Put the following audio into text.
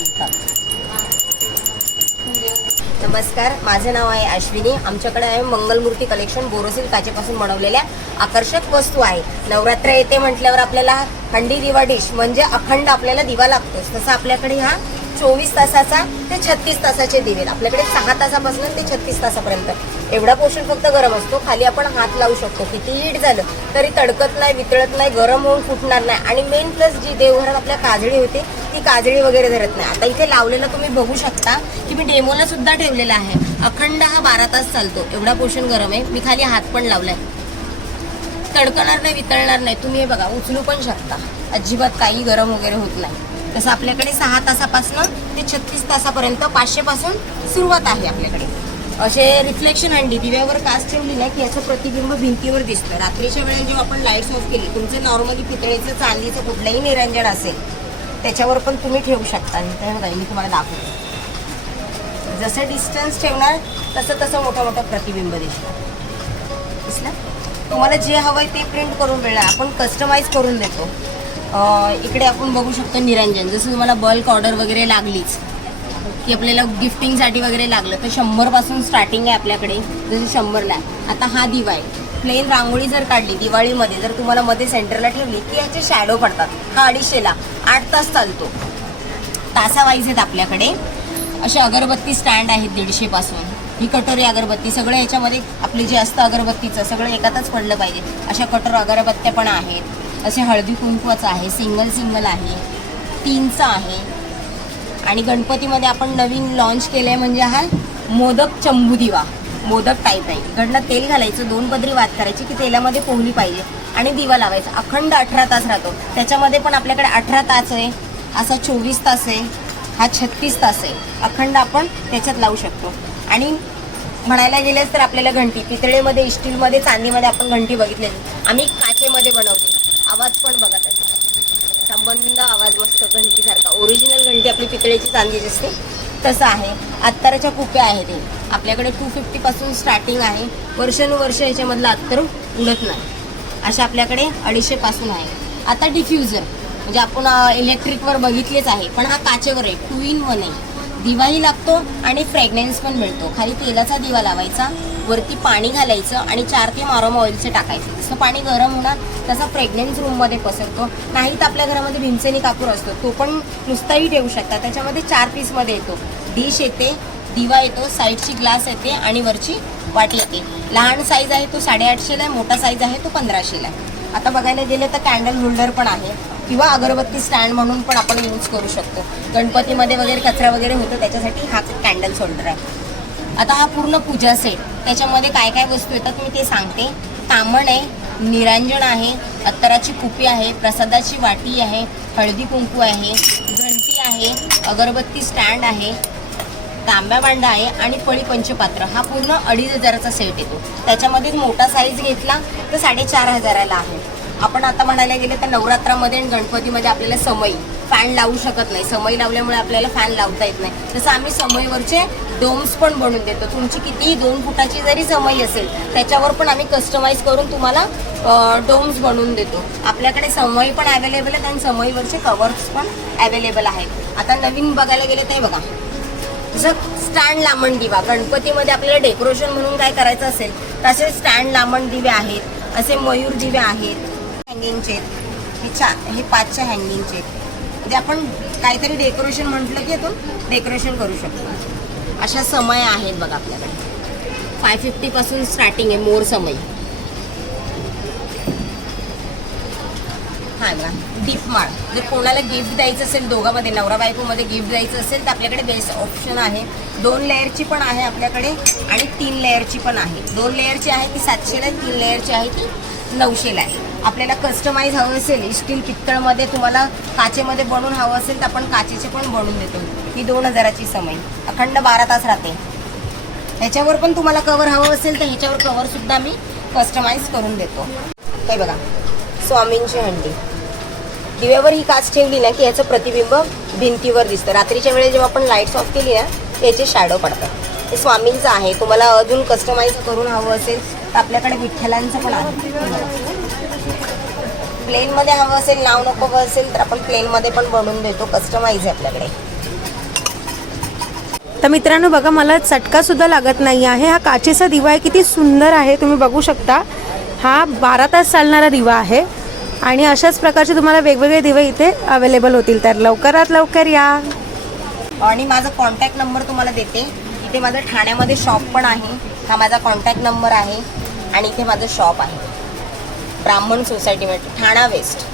चालतात. नमस्कार, माझे नाव आहे अश्विनी. आमच्याकडे आहे मंगलमूर्ती कलेक्शन. बोरोसिल काचेपासून बनवलेल्या आकर्षक वस्तू आहे. नवरात्र येते म्हटल्यावर आपल्याला हंडी दिवा डिश म्हणजे अखंड आपल्याला दिवा लागतोच. तसं आपल्याकडे हा 24 तासाचा ते 36 तासाचे दिवे. आपल्याकडे 6 तासापासून ते 36 तासापर्यंत एवढा पोर्शन फक्त गरम असतो. खाली आपण हात लावू शकतो. किती हीट झालं तरी तडकत नाही, वितळत नाही, गरम होऊन फुटणार नाही. आणि मेन प्लस जी देवघरात आपल्या काजळी होते ती काजळी वगैरे धरत नाही. आता इथे लावलेलं तुम्ही बघू शकता की मी डेमोला सुद्धा ठेवलेला आहे. अखंड हा 12 तास चालतो. एवढा पोर्शन गरम आहे. मी खाली हात पण लावलाय. तडकणार नाही, वितळणार नाही. तुम्ही हे बघा, उचलू पण शकता. अजिबात काही गरम वगैरे होत नाही. तसं आपल्याकडे 6 तासापासून ते 36 तासापर्यंत 500 पासून सुरुवात आहे आपल्याकडे. असे रिफ्लेक्शन हंडी दिव्यावर काच ठेवली ना की याचं प्रतिबिंब भिंतीवर दिसतं. रात्रीच्या वेळेला जेव्हा आपण लाईट्स ऑफ केली, तुमचं नॉर्मली पितळेचं, चांदीचं कुठलंही निरंजन असेल त्याच्यावर पण तुम्ही ठेवू शकता. आणि मी तुम्हाला दाखवते. जसं डिस्टन्स ठेवणार तसं मोठं प्रतिबिंब दिसलं. तुम्हाला जे हवंय ते प्रिंट करून मिळणार. आपण कस्टमाइज करून देतो. इकडे आपण बघू शकतो निरंजन. जसं तुम्हाला बल्क ऑर्डर वगैरे लागलीच की आपल्याला गिफ्टिंगसाठी वगैरे लागलं तर 100 पासून स्टार्टिंग आहे आपल्याकडे. जसं 100ला आहे. आता हा दिवा आहे. प्लेन रांगोळी जर काढली दिवाळीमध्ये, जर तुम्हाला मध्ये सेंटरला ठेवली की याचे शॅडो पडतात. हा 250ला 8 तास चालतो. तासावाईज आहेत आपल्याकडे. असे अगरबत्ती स्टँड आहेत 150 पासून. ही कटोरी अगरबत्ती सगळं याच्यामध्ये आपले जे असतं अगरबत्तीचं सगळं एकातच पडलं पाहिजे अशा कटोर अगरबत्त्या पण आहेत. असे हळदी कुंकवाचं आहे, सिंगल आहे, 3चा आहे. आणि गणपतीमध्ये आपण नवीन लॉन्च केलंय म्हणजे हा मोदक चंबू दिवा. मोदक टाईप आहे. इकडनं तेल घालायचं, 2 पदरी वात करायची की तेलामध्ये पोहली पाहिजे आणि दिवा लावायचा. अखंड 18 तास राहतो. त्याच्यामध्ये पण आपल्याकडे 18 तास आहे, असा 24 तास आहे, हा 36 तास आहे. अखंड आपण त्याच्यात लावू शकतो. आणि म्हणायला गेलेच तर आपल्याला घंटी पितळेमध्ये, स्टीलमध्ये, चांदीमध्ये आपण घंटी बघितलेली. आम्ही काचेमध्ये बनवतो. आवाज पण बघा त्याचा, संबंध आवाज मस्त घंटीसारखा. ओरिजिनल घंटी आपली पितळेची, चांदीची असते तसं आहे. अत्तराच्या कुप्या आहेत. हे आपल्याकडे 250 पासून स्टार्टिंग आहे. वर्षानुवर्ष याच्यामधलं अत्तर उडत नाही. अशा आपल्याकडे 250 पासून आहे. आता डिफ्युजर म्हणजे आपण इलेक्ट्रिकवर बघितलेच आहे, पण हा काचेवर आहे. 2 in 1 आहे. दिवाही लागतो आणि फ्रेग्रन्स पण मिळतो. खाली तेलाचा दिवा लावायचा, वरती पाणी घालायचं आणि 4 थेंब अरोमा ऑइलचे टाकायचे. जसं पाणी गरम होणार तसा फ्रेग्रन्स रूममध्ये पसरतो. नाही तर आपल्या घरामध्ये भीमसेनी कापूर असतो, तो पण नुसताही ठेवू शकता. त्याच्यामध्ये 4 पीसमध्ये येतो. डिश येते, दिवा येतो, साईडची ग्लास येते आणि वरची वाटी येते. लहान साईज आहे तो 850ला आहे, मोठा साईज आहे तो 1500ला आहे. आता बघायला गेलं तर कॅन्डल होल्डर पण आहे किंवा अगरबत्ती स्टँड म्हणून पण आपण यूज करू शकतो. गणपतीमध्ये वगैरे कचरा वगैरे होतो त्याच्यासाठी हा कॅन्डल होल्डर आहे. आता हा पूर्ण पूजा सेट. त्याच्यामध्ये काय काय वस्तू येतात मी ते सांगते. तामण आहे, निरांजन आहे, अत्तराची कुपी आहे, प्रसादाची वाटी आहे, हळदी कुंकू आहे, घंटी आहे, अगरबत्ती स्टँड आहे, तांब्या भांडा आहे आणि पळी पंचपात्र. हा पूर्ण 2500चा सेट येतो. त्याच्यामध्ये मोठा साईज घेतला तर 4500ला आहे. आपण आता म्हणायला गेले तर नवरात्रामध्ये आणि गणपतीमध्ये आपल्याला समई फॅन लावू शकत नाही. समई लावल्यामुळे आपल्याला फॅन लावता येत नाही. तसं आम्ही समईवरचे डोम्स पण बनवून देतो. तुमची कितीही 2 फुटाची जरी समई असेल त्याच्यावर पण आम्ही कस्टमाइज करून तुम्हाला डोम्स बनवून देतो. आपल्याकडे समई पण अवेलेबल आहेत आणि समईवरचे कवर्स पण अवेलेबल आहेत. आता नवीन बघायला गेले तर बघा, जसं स्टँड लांबण दिवा. गणपतीमध्ये आपल्याला डेकोरेशन म्हणून काय करायचं असेल तर असे स्टँड लांबण दिवे आहेत. असे मयूर दिवे आहेत हँगिंगचे. हे 5च्या हँगिंगचे. म्हणजे आपण काहीतरी डेकोरेशन म्हटलं की यातून डेकोरेशन करू शकतो. अशा समया आहेत बघा आपल्याकडे. 550 पासून स्टार्टिंग आहे मोर समई. हा बघा दीपमाळ. जर कोणाला गिफ्ट द्यायचं असेल, दोघांमध्ये नवरा बायकोमध्ये गिफ्ट द्यायचं असेल तर आपल्याकडे बेस्ट ऑप्शन आहे. 2 लेअरची पण आहे आपल्याकडे आणि 3 लेअरची पण आहे. 2 लेअरची आहे ती 700ला आहे, 3 लेअरची आहे ती 900ला आहे. आपल्याला कस्टमाइज हवं असेल, स्टील पित्तळमध्ये तुम्हाला काचेमध्ये बनवून हवं असेल तर आपण काचेचे पण बनवून देतो. ही 2000ची समई अखंड 12 तास राहते. ह्याच्यावर पण तुम्हाला कवर हवं असेल तर ह्याच्यावर कवरसुद्धा मी कस्टमाइज करून देतो. काय बघा, स्वामींची हंडी. दिव्यावर ही काच ठेवली ना की याचं प्रतिबिंब भिंतीवर दिसतं. रात्रीच्या वेळेस जेव्हा आपण लाईट्स ऑफ केली ना याचे शॅडो पडतात. हे स्वामींचं आहे. तुम्हाला अजून कस्टमाइज करून हवं असेल तर आपल्याकडे विठ्ठलांचं पण आहे. प्लेनमध्ये हवं असेल, नाव नको हवं असेल तर आपण प्लेनमध्ये पण बनवून देतो. कस्टमाइज आहे आपल्याकडे. तर मित्रांनो बघा, मला चटकासुद्धा लागत नाही आहे. हा काचेचा दिवा आहे, किती सुंदर आहे, तुम्ही बघू शकता. हा 12 तास चालणारा दिवा आहे आणि अशाच प्रकारचे तुम्हाला वेगवेगळे दिवे इथे अवेलेबल होतील. तर लवकरात लवकर या. आणि माझा कॉन्टॅक्ट नंबर तुम्हाला देते. इथे माझं ठाण्यामध्ये शॉप पण आहे. हा माझा कॉन्टॅक्ट नंबर आहे आणि इथे माझं शॉप आहे ब्राह्मण सोसायटीमध्ये, ठाणा वेस्ट.